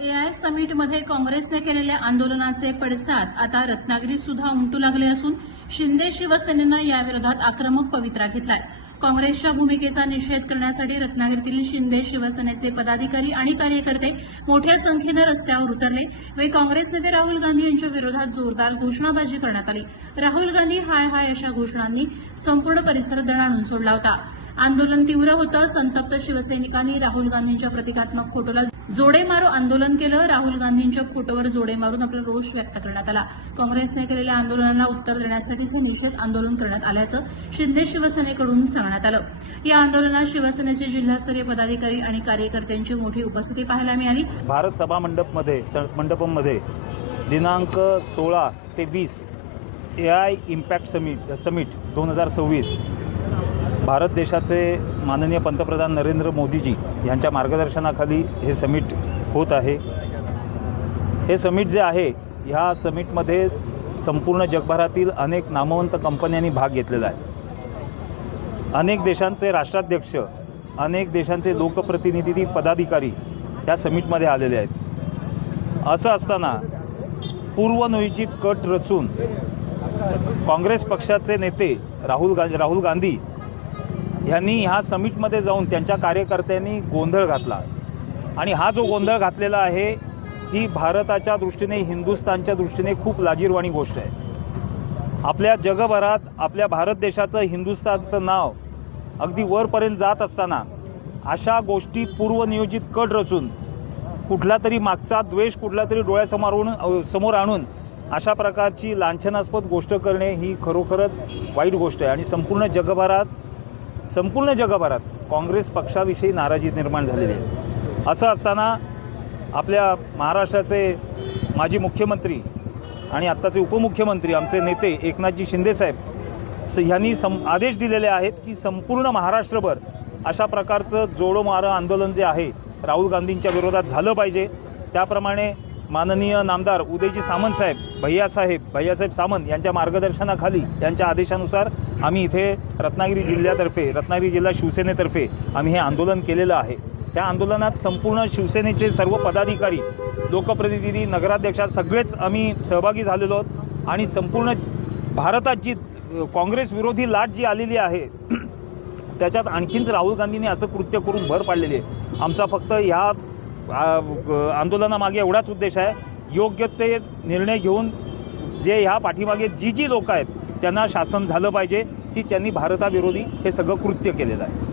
AI समिटमध्ये काँग्रेसने केलेल्या आंदोलनाचे पडसाद आता रत्नागिरीत सुद्धा उमटू लागले असून शिंदे शिवसेनेनं याविरोधात आक्रमक पवित्रा घेतलाय। काँग्रेसच्या भूमिकेचा निषेध करण्यासाठी रत्नागिरीतील शिंदे शिवसेनेचे पदाधिकारी आणि कार्यकर्ते मोठ्या संख्येनं रस्त्यावर उतरले व काँग्रेस नेते राहुल गांधी यांच्या विरोधात जोरदार घोषणाबाजी करण्यात आली। राहुल गांधी हाय हाय अशा घोषणांनी संपूर्ण परिसर दणाणून सोडला होता। आंदोलन तीव्र होतं। संतप्त शिवसैनिकांनी राहुल गांधींच्या प्रतिकात्मक फोटोला जोडे मारो आंदोलन केलं। राहुल गांधींच्या फोटोवर जोडे मारून आपला रोष व्यक्त करण्यात आला। काँग्रेसने केलेल्या आंदोलनाला उत्तर देण्यासाठीचे निषेध आंदोलन करण्यात आल्याचं शिंदे शिवसेनेकडून सांगण्यात आलं। या आंदोलनात शिवसेनेचे जिल्हास्तरीय पदाधिकारी आणि कार्यकर्त्यांची मोठी उपस्थिती पाहायला मिळाली। भारत सभा मंडपमध्ये दिनांक 16 ते 20 एआय इम्पॅक्ट समिट 2026 भारत देशाचे माननीय पंतप्रधान नरेंद्र मोदीजी यांच्या मार्गदर्शनाखाली हे समिट होत आहे। हे समिट जे आहे, ह्या समिटमध्ये संपूर्ण जगभरातील अनेक नामवंत कंपन्यांनी भाग घेतलेला आहे। अनेक देशांचे राष्ट्राध्यक्ष, अनेक देशांचे लोकप्रतिनिधी पदाधिकारी या समिटमध्ये आलेले आहेत। असं असताना पूर्वनियोजित कट रचून काँग्रेस पक्षाचे नेते राहुल गांधी यांनी ह्या समिटमध्ये जाऊन त्यांच्या कार्यकर्त्यांनी गोंधळ घातला आणि हा जो गोंधळ घातलेला आहे ही भारताच्या दृष्टीने, हिंदुस्थानच्या दृष्टीने खूप लाजिरवाणी गोष्ट आहे। आपल्या जगभरात आपल्या भारत देशाचं, हिंदुस्थानचं नाव अगदी वरपर्यंत जात असताना अशा गोष्टी पूर्वनियोजित कट रचून कुठला तरी मागचा द्वेष कुठला तरी डोळ्यासमोर आणून अशा प्रकारची लांछनास्पद गोष्ट करणे ही खरोखरच वाईट गोष्ट आहे आणि संपूर्ण जगभरात काँग्रेस पक्षाविषयी नाराजी निर्माण झालेली आहे। असं असताना आपल्या महाराष्ट्राचे माजी मुख्यमंत्री आणि आत्ताचे उपमुख्यमंत्री आमचे नेते एकनाथजी शिंदेसाहेब यांनी आदेश दिलेले आहेत की संपूर्ण महाराष्ट्रभर अशा प्रकारचं जोडो मारो आंदोलन जे आहे राहुल गांधींच्या विरोधात झालं पाहिजे। त्याप्रमाणे माननीय नामदार उदयजी सामंत साहेब, भैयासाहेब सामंत यांच्या मार्गदर्शनाखाली, यांच्या आदेशानुसार आम्ही इथे रत्नागिरी जिल्हा शिवसेनेतर्फे आम्ही हे आंदोलन केलेलं आहे। त्या आंदोलनात संपूर्ण शिवसेनेचे सर्व पदाधिकारी, लोकप्रतिनिधी, नगराध्यक्ष सगळेच आम्ही सहभागी झालेलो आहोत आणि संपूर्ण भारतात जी काँग्रेस विरोधी लाट जी आलेली आहे त्याच्यात आणखीनच राहुल गांधींनी असं कृत्य करून भर पाडलेली आहे। आमचा फक्त ह्या आंदोलनामागे एवढाच उद्देश आहे, योग्य ते निर्णय घेऊन जे ह्या पाठीमागे जी लोक आहेत त्यांना शासन झालं पाहिजे की त्यांनी भारताविरोधी हे सगळं कृत्य केलेलं आहे।